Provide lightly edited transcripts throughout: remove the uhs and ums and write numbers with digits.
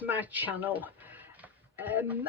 to my channel.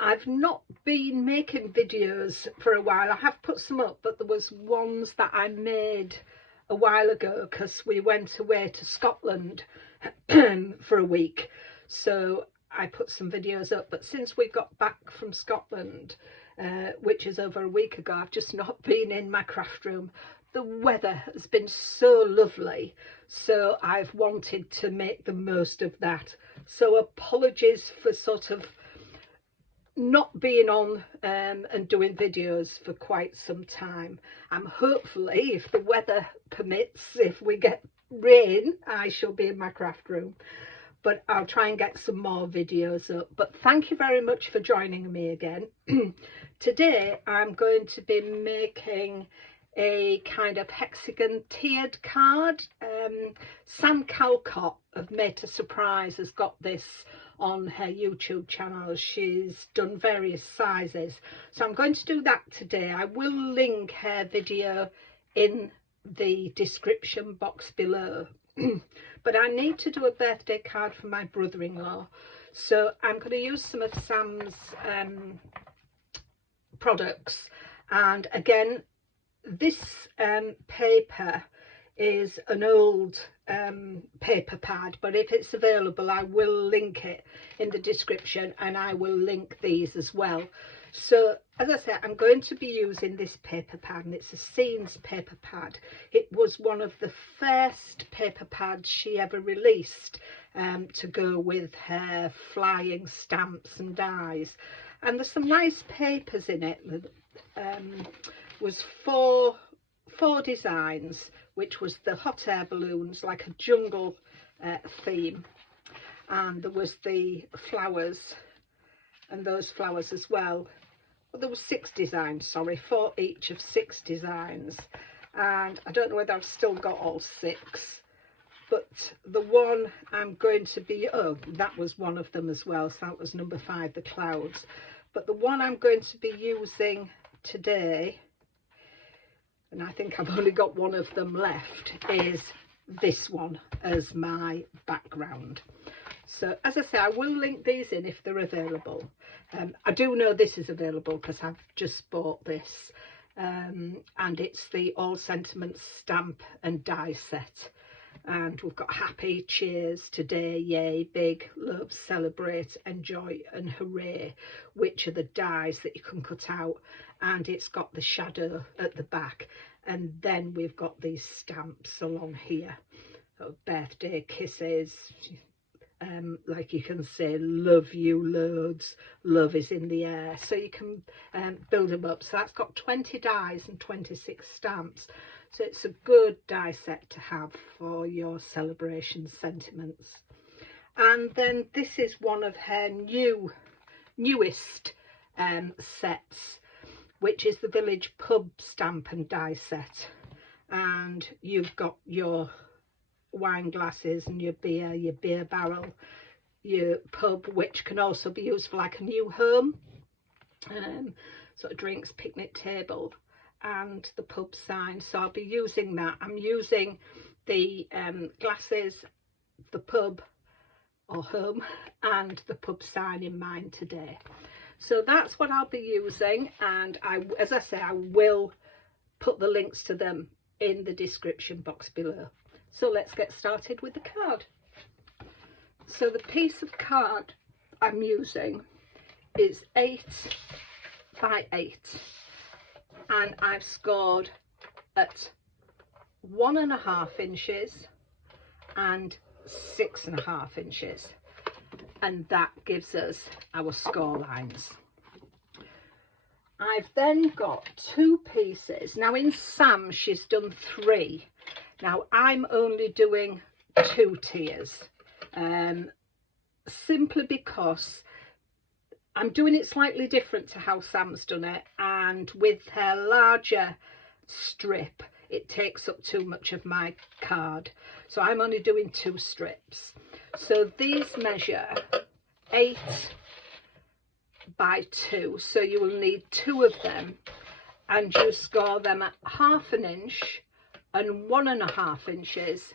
I've not been making videos for a while. I have put some up, but there was ones that I made a while ago because we went away to Scotland for a week, so I put some videos up. But since we got back from Scotland, which is over a week ago, I've just not been in my craft room. The weather has been so lovely, so I've wanted to make the most of that. So apologies for sort of not being on and doing videos for quite some time. Hopefully, if the weather permits, if we get rain, I shall be in my craft room, but I'll try and get some more videos up. But thank you very much for joining me again. Today I'm going to be making a kind of hexagon tiered card. Sam Calcott of Made to Surprise has got this on her YouTube channel. She's done various sizes, so I'm going to do that today. I will link her video in the description box below. But I need to do a birthday card for my brother-in-law, so I'm going to use some of Sam's products. And again, this paper is an old paper pad, but if it's available I will link it in the description, and I will link these as well. So as I said, I'm going to be using this paper pad, and it's a Scenes paper pad. It was one of the first paper pads she ever released to go with her flying stamps and dies, and there's some nice papers in it. Was four designs, which was the hot air balloons, like a jungle theme, and there was the flowers and those flowers as well. Well, there was 6 designs, sorry, 4 each of 6 designs, and I don't know whether I've still got all 6, but the one I'm going to be, oh, that was one of them as well, so that was number 5, the clouds. But the one I'm going to be using today, and I think I've only got one of them left, is this one as my background. So as I say, I will link these in if they're available. I do know this is available because I've just bought this, and it's the All Sentiments stamp and die set. And we've got happy, cheers, today, yay, big, love, celebrate, enjoy and hooray, which are the dies that you can cut out, and it's got the shadow at the back. And then we've got these stamps along here, so birthday kisses, like you can say love you loads, love is in the air, so you can build them up. So that's got 20 dies and 26 stamps. So it's a good die set to have for your celebration sentiments. And then this is one of her newest sets, which is the Village Pub stamp and die set. And you've got your wine glasses and your beer barrel, your pub, which can also be used for like a new home, sort of drinks, picnic table, and the pub sign. So I'll be using that. I'm using the glasses, the pub or home, and the pub sign in mine today. So that's what I'll be using, and as I say, I will put the links to them in the description box below. So let's get started with the card. So the piece of card I'm using is 8 by 8, and I've scored at 1.5 inches and 6.5 inches, and that gives us our score lines. I've then got 2 pieces. Now in Sam she's done 3. Now I'm only doing 2 tiers, simply because I'm doing it slightly different to how Sam's done it, and with her larger strip it takes up too much of my card, so I'm only doing 2 strips. So these measure 8 by 2, so you will need 2 of them, and you score them at 1/2 inch and 1.5 inches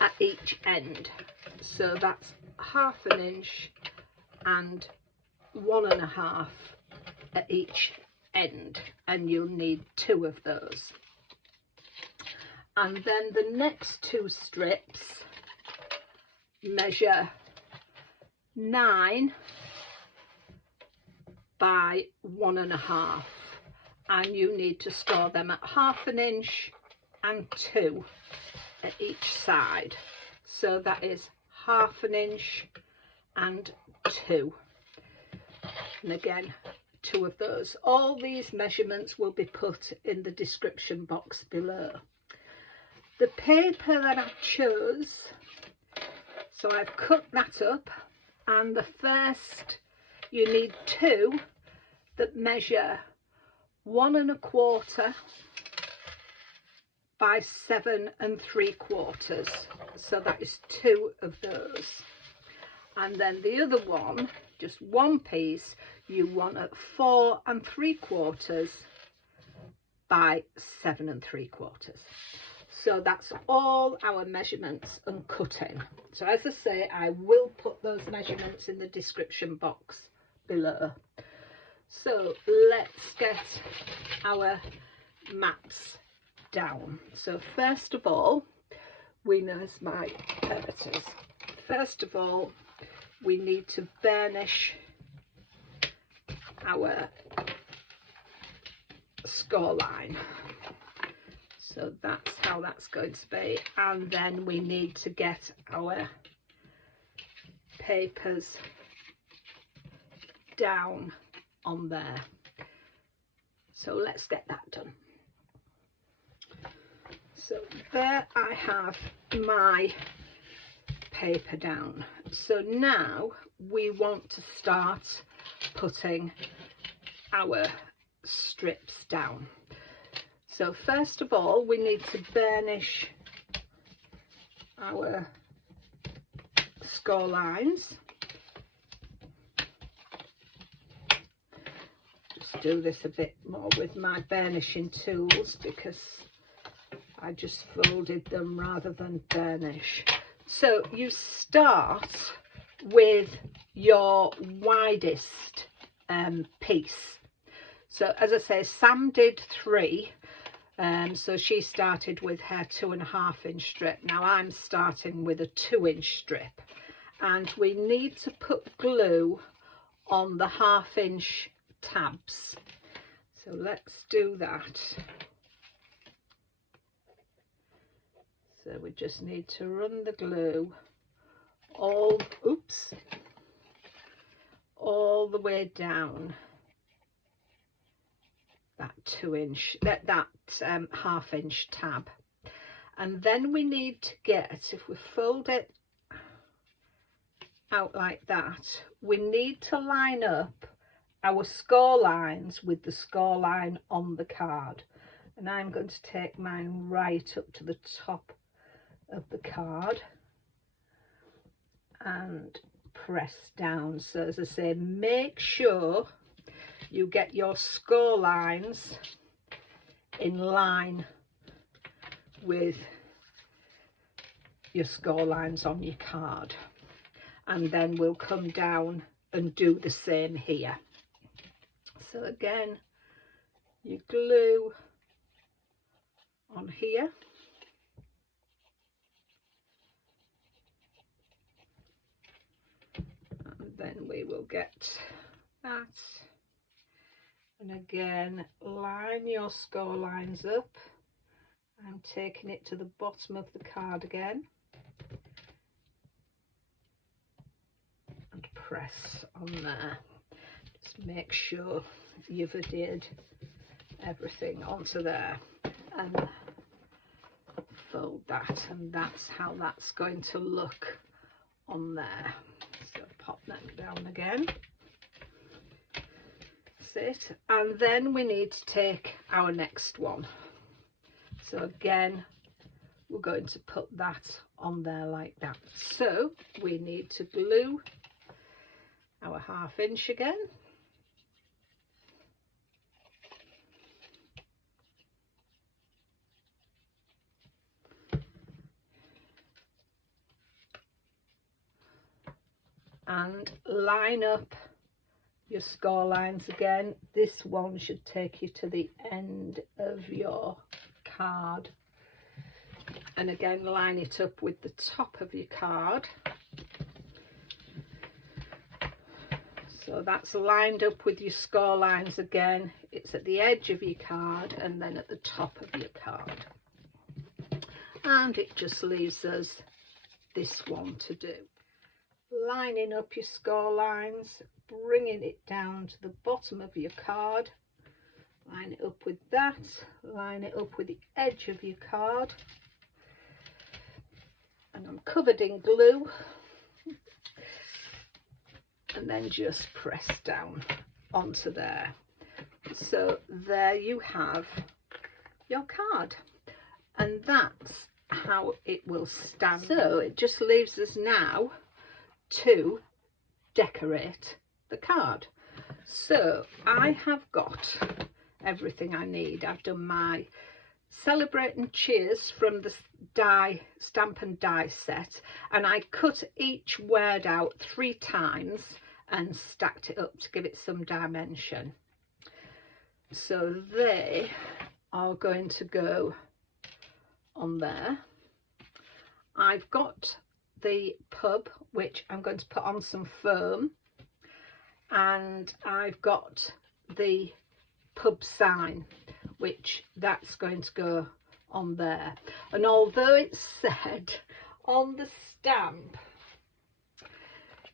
at each end. So that's 1/2 inch and 1.5 at each end, and you'll need 2 of those. And then the next 2 strips measure 9 by 1.5, and you need to store them at 1/2 inch and 2 at each side. So that is 1/2 inch and 2, and again 2 of those. All these measurements will be put in the description box below. The paper that I chose, so I've cut that up, and the first, you need 2 that measure 1.25 by 7 3/4, so that is 2 of those. And then the other one, just one piece, you want at 4 3/4 by 7 3/4. So that's all our measurements and cutting. So as I say, I will put those measurements in the description box below. So let's get our maps down. So first of all, we know my editors. First of all, we need to burnish our score line. So that's how that's going to be. And then we need to get our papers down on there. So let's get that done. So there I have my paper down. So now we want to start putting our strips down. So first of all, we need to burnish our score lines. Just do this a bit more with my burnishing tools because I just folded them rather than burnish. So you start with your widest piece. So as I say, Sam did 3. So she started with her 2.5 inch strip. Now I'm starting with a 2 inch strip, and we need to put glue on the 1/2 inch tabs. So let's do that. So we just need to run the glue all the way down that 2 inch, that 1/2 inch tab. And then we need to get, if we fold it out like that, we need to line up our score lines with the score line on the card. And I'm going to take mine right up to the top of the card and press down. So as I say, make sure you get your score lines in line with your score lines on your card, and then we'll come down and do the same here. So again, you glue on here, and then we will get that. And again, line your score lines up. I'm taking it to the bottom of the card again and press on there. Just make sure you've adhered everything onto there and fold that, and that's how that's going to look on there. So pop that down again. It, and then we need to take our next one. So again, we're going to put that on there like that. So we need to glue our 1/2 inch again. and line up your score lines again. This one should take you to the end of your card, and again line it up with the top of your card. So that's lined up with your score lines again. It's at the edge of your card and then at the top of your card, and it just leaves us this one to do. Lining up your score lines, bringing it down to the bottom of your card, line it up with that, line it up with the edge of your card, and I'm covered in glue, and then just press down onto there. So there you have your card, and that's how it will stand. So it just leaves us now to decorate the card. So I have got everything I need. I've done my Celebrate and Cheers from the Stamp and Die set, and I cut each word out 3 times and stacked it up to give it some dimension. So they are going to go on there. I've got the pub, which I'm going to put on some foam, and I've got the pub sign, which that's going to go on there. And although it said on the stamp,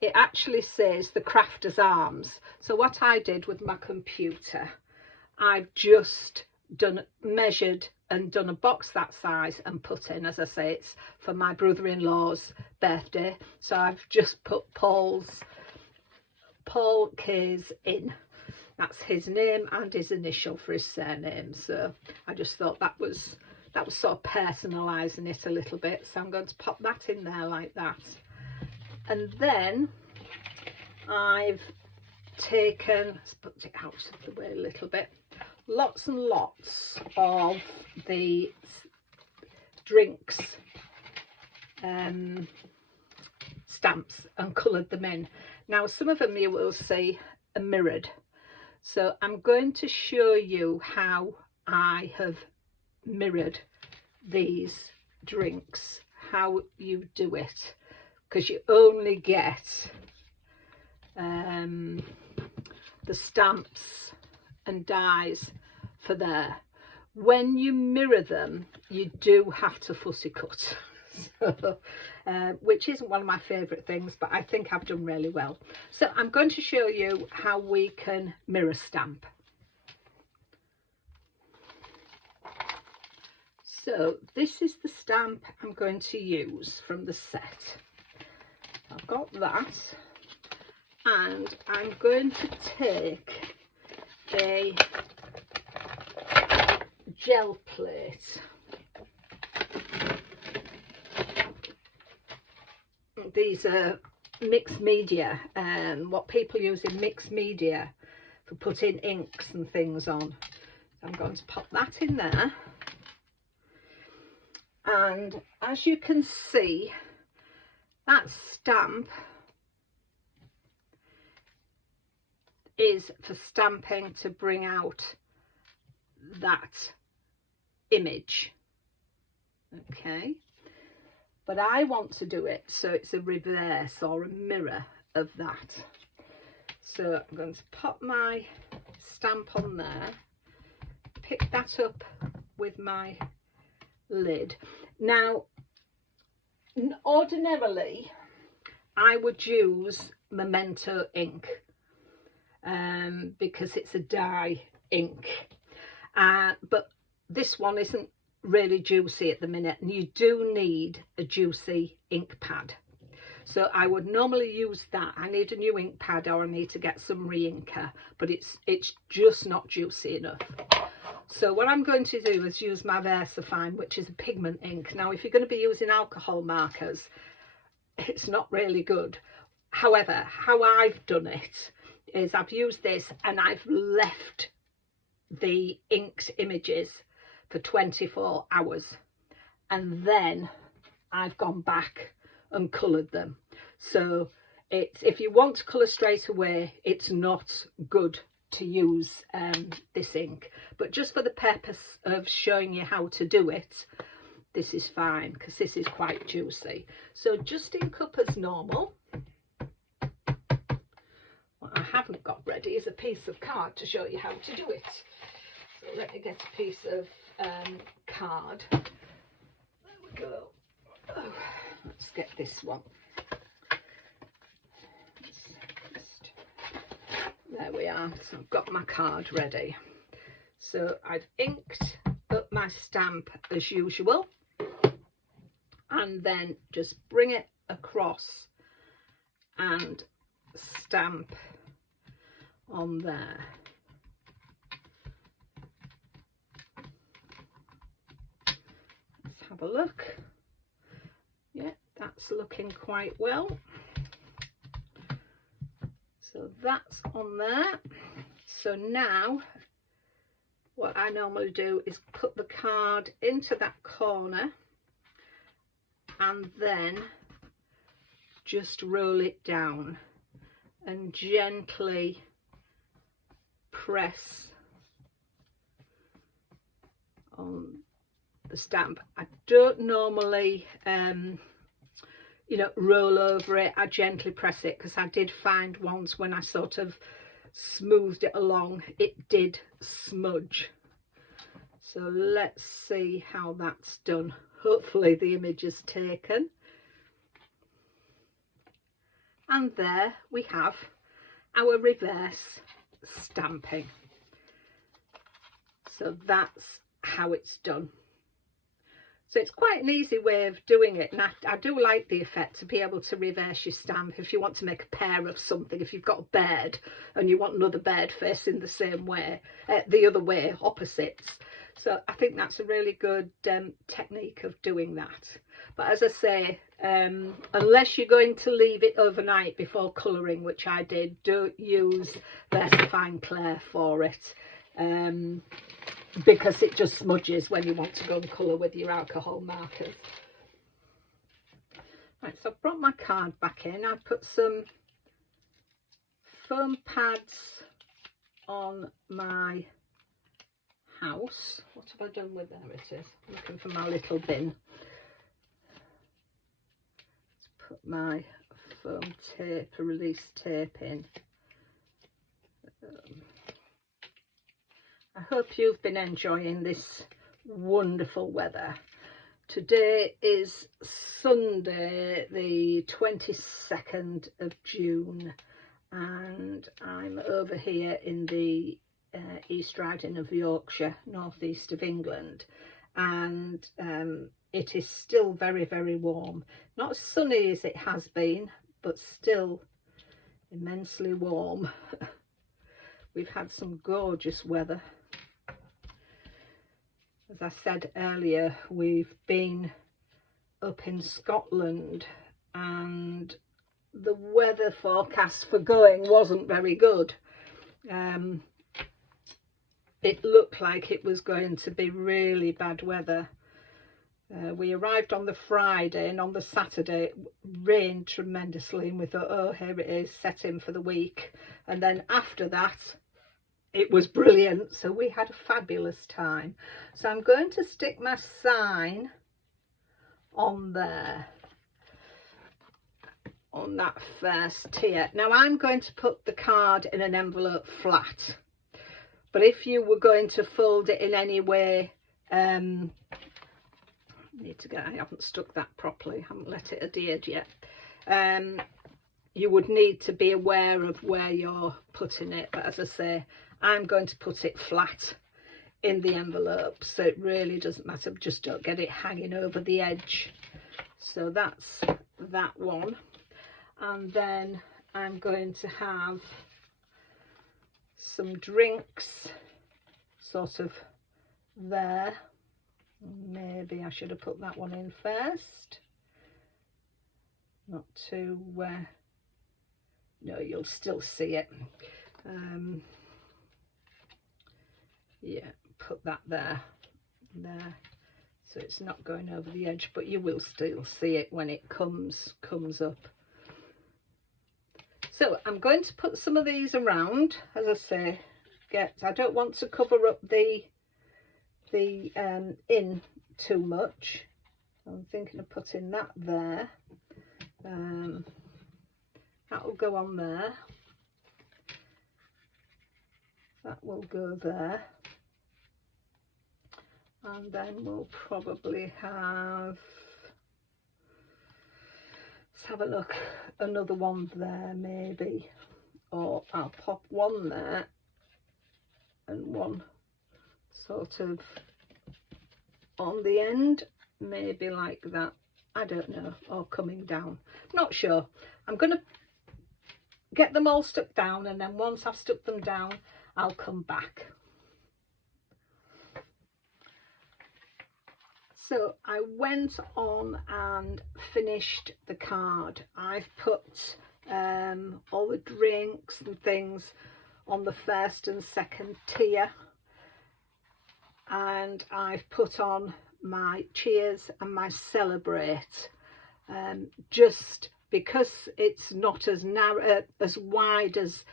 it actually says the Crafter's Arms. So what I did with my computer, I've just measured and done a box that size and put in, as I say, it's for my brother-in-law's birthday, so I've just put Paul K's in. That's his name and his initial for his surname, so I just thought that was sort of personalising it a little bit, so I'm going to pop that in there like that. And then I've taken, let's put it out of the way a little bit, lots and lots of the drinks stamps and coloured them in. Now some of them you will see are mirrored, so I'm going to show you how I have mirrored these drinks, how you do it, because you only get the stamps and dies for there. When you mirror them, you do have to fussy cut, so, which isn't one of my favourite things, but I think I've done really well. So I'm going to show you how we can mirror stamp. So this is the stamp I'm going to use from the set. I've got that, and I'm going to take a gel plate. These are mixed media, what people use in mixed media for putting inks and things on. So I'm going to pop that in there, and as you can see, that stamp is for stamping to bring out that image, okay, but I want to do it so it's a reverse or a mirror of that. So I'm going to pop my stamp on there, pick that up with my lid. Now ordinarily I would use Memento ink because it's a dye ink, but this one isn't really juicy at the minute, and you do need a juicy ink pad. So I would normally use that. I need a new ink pad, or I need to get some re-inker, but it's just not juicy enough. So what I'm going to do is use my VersaFine, which is a pigment ink. Now if you're going to be using alcohol markers, it's not really good. However, how I've done it is I've used this and I've left the inked images for 24 hours, and then I've gone back and coloured them. So It's, if you want to colour straight away, it's not good to use this ink, but just for the purpose of showing you how to do it, this is fine, because this is quite juicy. So just ink up as normal. What I haven't got ready is a piece of card to show you how to do it. So let me get a piece of card. There we go. Oh, let's get this one. There we are. So I've got my card ready. So I've inked up my stamp as usual, and then just bring it across and stamp on there. Let's have a look. Yeah, that's looking quite well. So that's on there. So now what I normally do is put the card into that corner and then just roll it down and gently press on the stamp. I don't normally you know, roll over it. I gently press it, because I did find once when I sort of smoothed it along, it did smudge. So let's see how that's done. Hopefully the image is taken. And there we have our reverse stamping. So that's how it's done. So it's quite an easy way of doing it, and I do like the effect to be able to reverse your stamp if you want to make a pair of something. If you've got a bird and you want another bird facing the same way, the other way, opposites. So I think that's a really good technique of doing that. But as I say, unless you're going to leave it overnight before colouring, which I did, don't use VersaFine Clair for it. Because it just smudges when you want to go and colour with your alcohol markers. Right, so I've brought my card back in. I've put some foam pads on my house. What have I done with there? It is. I'm looking for my little bin. Let's put my foam tape, release tape in. I hope you've been enjoying this wonderful weather. Today is Sunday, the 22nd of June, and I'm over here in the East Riding of Yorkshire, northeast of England, and it is still very, very warm. Not as sunny as it has been, but still immensely warm. We've had some gorgeous weather. As I said earlier, we've been up in Scotland and the weather forecast for going wasn't very good. It looked like it was going to be really bad weather. We arrived on the Friday, and on the Saturday it rained tremendously, and we thought, oh, here it is, set in for the week. And then after that, it was brilliant, so we had a fabulous time. So I'm going to stick my sign on there, on that first tier. Now I'm going to put the card in an envelope flat, but if you were going to fold it in any way, I haven't stuck that properly, I haven't let it adhere yet. You would need to be aware of where you're putting it, but as I say, I'm going to put it flat in the envelope, so it really doesn't matter, just don't get it hanging over the edge. So that's that one. And then I'm going to have some drinks sort of there. Maybe I should have put that one in first. Not too no, you'll still see it. Yeah, put that there, so it's not going over the edge, but you will still see it when it comes up. So I'm going to put some of these around, as I say. I don't want to cover up the in too much. I'm thinking of putting that there. That will go on there. That will go there. And then we'll probably have, let's have a look, another one there maybe. Or I'll pop one there and one sort of on the end, maybe like that. I don't know, or coming down, not sure. I'm going to get them all stuck down, and then once I've stuck them down I'll come back. So I went on and finished the card. I've put all the drinks and things on the first and second tier, and I've put on my cheers and my celebrate, just because it's not as narrow, as wide as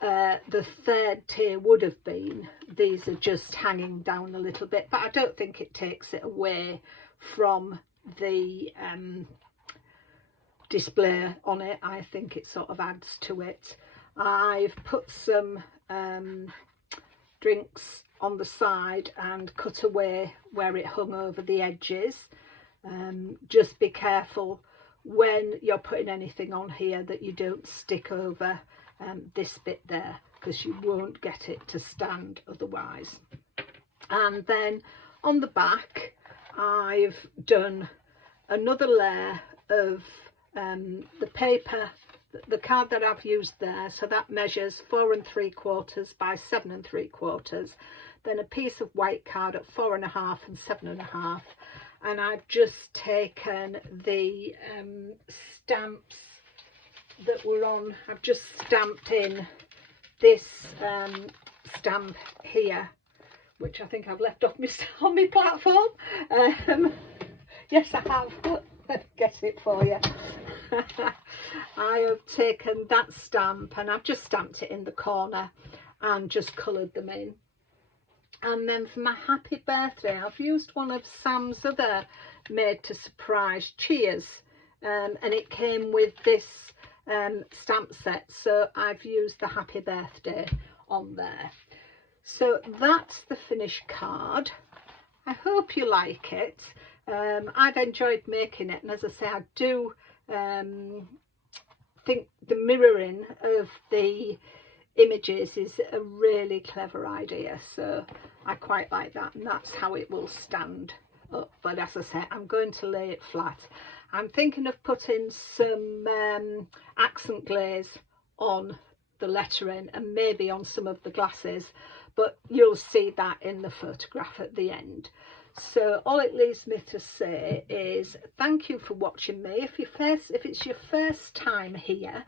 the third tier would have been. These are just hanging down a little bit, but I don't think it takes it away from the display on it. I think it sort of adds to it. I've put some drinks on the side and cut away where it hung over the edges. Just be careful when you're putting anything on here that you don't stick over this bit there, because you won't get it to stand otherwise. And then on the back I've done another layer of the paper, the card that I've used there, so that measures 4 3/4 by 7 3/4, then a piece of white card at 4 1/2 and 7 1/2, and I've just taken the stamps that were on. I've just stamped in this stamp here, which I think I've left off on my platform. Yes, I have. Get it for you. I have taken that stamp and I've just stamped it in the corner and just coloured them in. And then for my happy birthday, I've used one of Sam's other made to surprise cheers, and it came with this stamp set, so I've used the happy birthday on there. So that's the finished card. I hope you like it. I've enjoyed making it, and as I say, I do think the mirroring of the images is a really clever idea, so I quite like that, and that's how it will stand up. But as I say, I'm going to lay it flat. I'm thinking of putting some accent glaze on the lettering and maybe on some of the glasses, but you'll see that in the photograph at the end. So all it leaves me to say is thank you for watching me. If it's your first time here,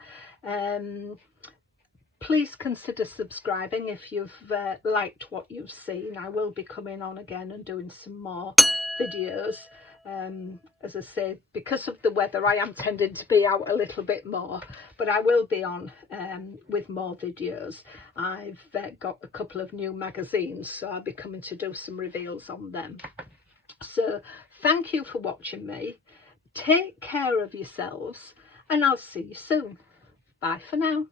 please consider subscribing if you've liked what you've seen. I will be coming on again and doing some more videos. As I say, because of the weather, I am tending to be out a little bit more, but I will be on with more videos. I've got a couple of new magazines, so I'll be coming to do some reveals on them. So thank you for watching me. Take care of yourselves, and I'll see you soon. Bye for now.